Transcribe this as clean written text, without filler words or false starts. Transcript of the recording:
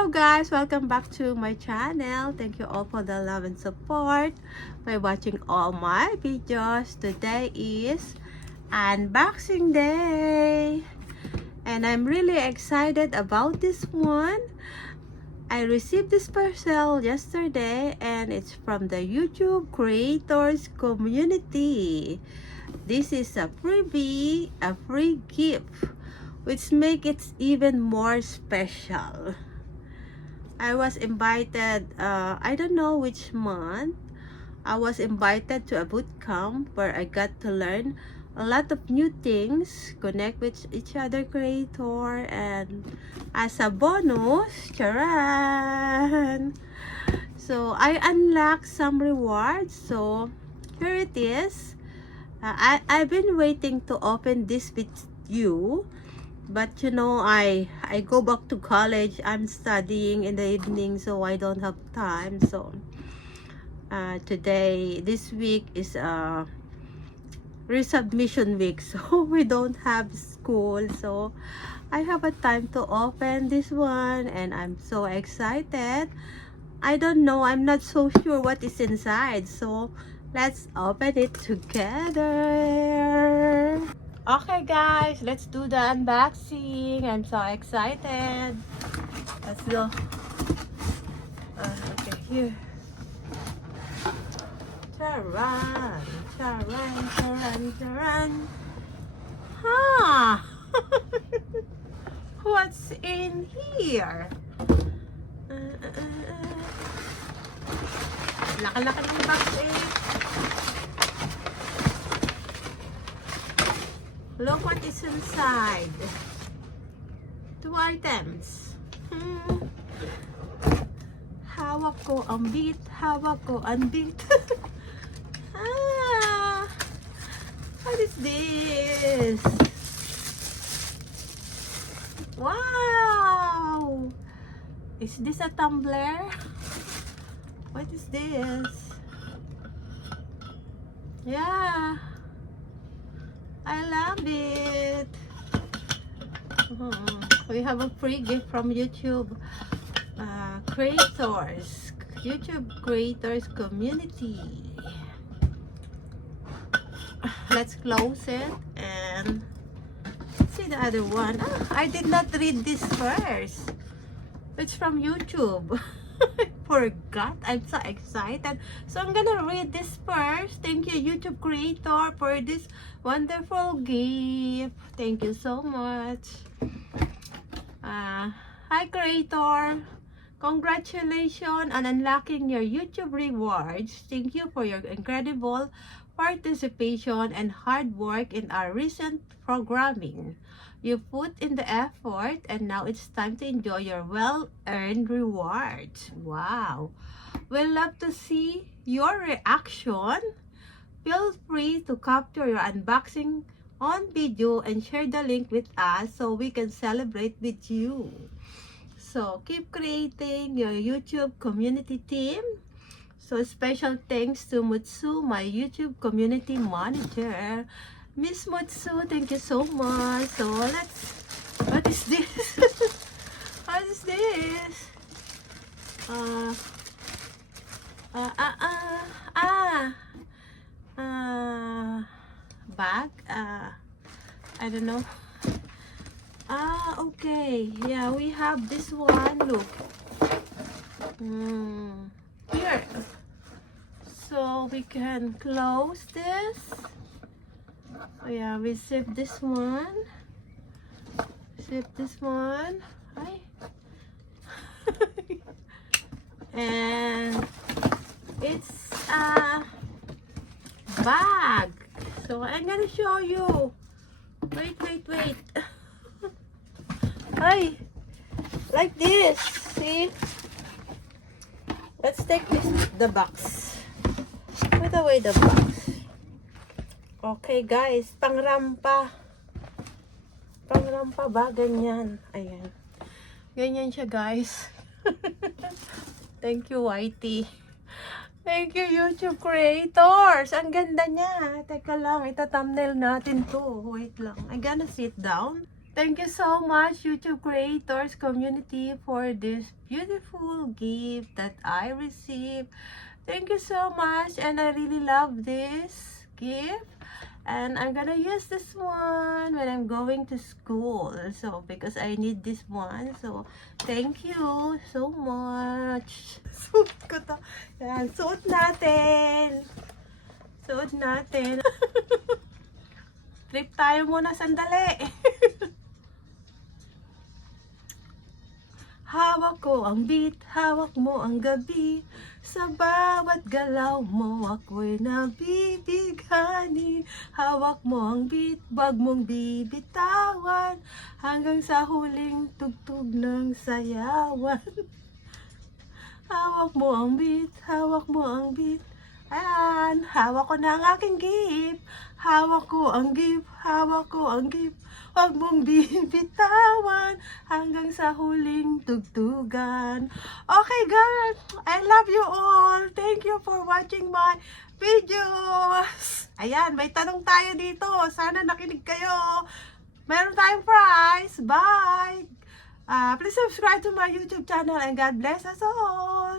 Hello guys, welcome back to my channel. Thank you all for the love and support by watching all my videos. Today is unboxing day and I'm really excited about this one. I received this parcel yesterday and it's from the YouTube creators community. This is a freebie, a free gift, which makes it even more special. I was invited, I don't know which month, I was invited to a boot camp where I got to learn a lot of new things, connect with each other creator, and as a bonus, charan! So I unlocked some rewards, so here it is. I've been waiting to open this with you. But you know, I go back to college. I'm studying in the evening, so I don't have time. So this week is resubmission week, so we don't have school. So I have a time to open this one, and I'm so excited. I don't know. I'm not so sure what is inside. So let's open it together. Okay guys, let's do the unboxing. I'm so excited. Let's go. Okay, here. Charan, charan, charan, charan. Huh? What's in here? Laki-laki ng box eh. Look what is inside. 2 items. Hawak ko ang beat, hawak ko ang beat. What is this? Wow! Is this a tumbler? What is this? Yeah. I love it. We have a free gift from YouTube creators, YouTube creators community. Let's close it and see the other one. I did not read this first. It's from YouTube. Forgot. I'm so excited. So I'm gonna read this first. Thank you, YouTube creator, for this wonderful gift. Thank you so much. Hi creator. Congratulations on unlocking your YouTube rewards. Thank you for your incredible participation and hard work in our recent programming. You put in the effort and now it's time to enjoy your well-earned rewards. Wow! We'll love to see your reaction. Feel free to capture your unboxing on video and share the link with us so we can celebrate with you. So keep creating your YouTube community team. So special thanks to Mutsu, my YouTube community manager. Miss Mutsu, thank you so much. So what is this? What is this? Bag? I don't know. Okay. Yeah, we have this one. Look. Here. So we can close this. Oh yeah, we zip this one. Zip this one. Hi. And it's a bag. So I'm gonna show you. Wait. Hi. Like this. See? Let's take the box. Put away the box. Okay guys, pangrampa ba? Ganyan. Ayan. Ganyan siya guys. Thank you YT. Thank you YouTube creators. Ang ganda niya. Teka lang, ita-thumbnail natin to. Wait lang. I'm gonna sit down. Thank you so much, YouTube creators community, for this beautiful gift that I received. Thank you so much, and I really love this gift. And I'm gonna use this one when I'm going to school. So, because I need this one. So, thank you so much. Suot ko to. Yan, suot natin. Suot natin. Trip tayo muna sandali. Hawak ko ang beat, hawak mo ang gabi. Sa bawat galaw mo ako'y nabibighani. Hawak mo ang beat, wag mong bibitawan. Hanggang sa huling tugtog ng sayawan. Hawak mo ang beat, hawak mo ang beat. Ayan, hawak ko na ang aking gift. Hawak ko ang gift, hawak ko ang gift. Huwag mong bibitawan hanggang sa huling tugtugan. Okay guys, I love you all. Thank you for watching my videos. Ayan, may tanong tayo dito. Sana nakinig kayo. Meron tayong prize. Bye! Please subscribe to my YouTube channel and God bless us all.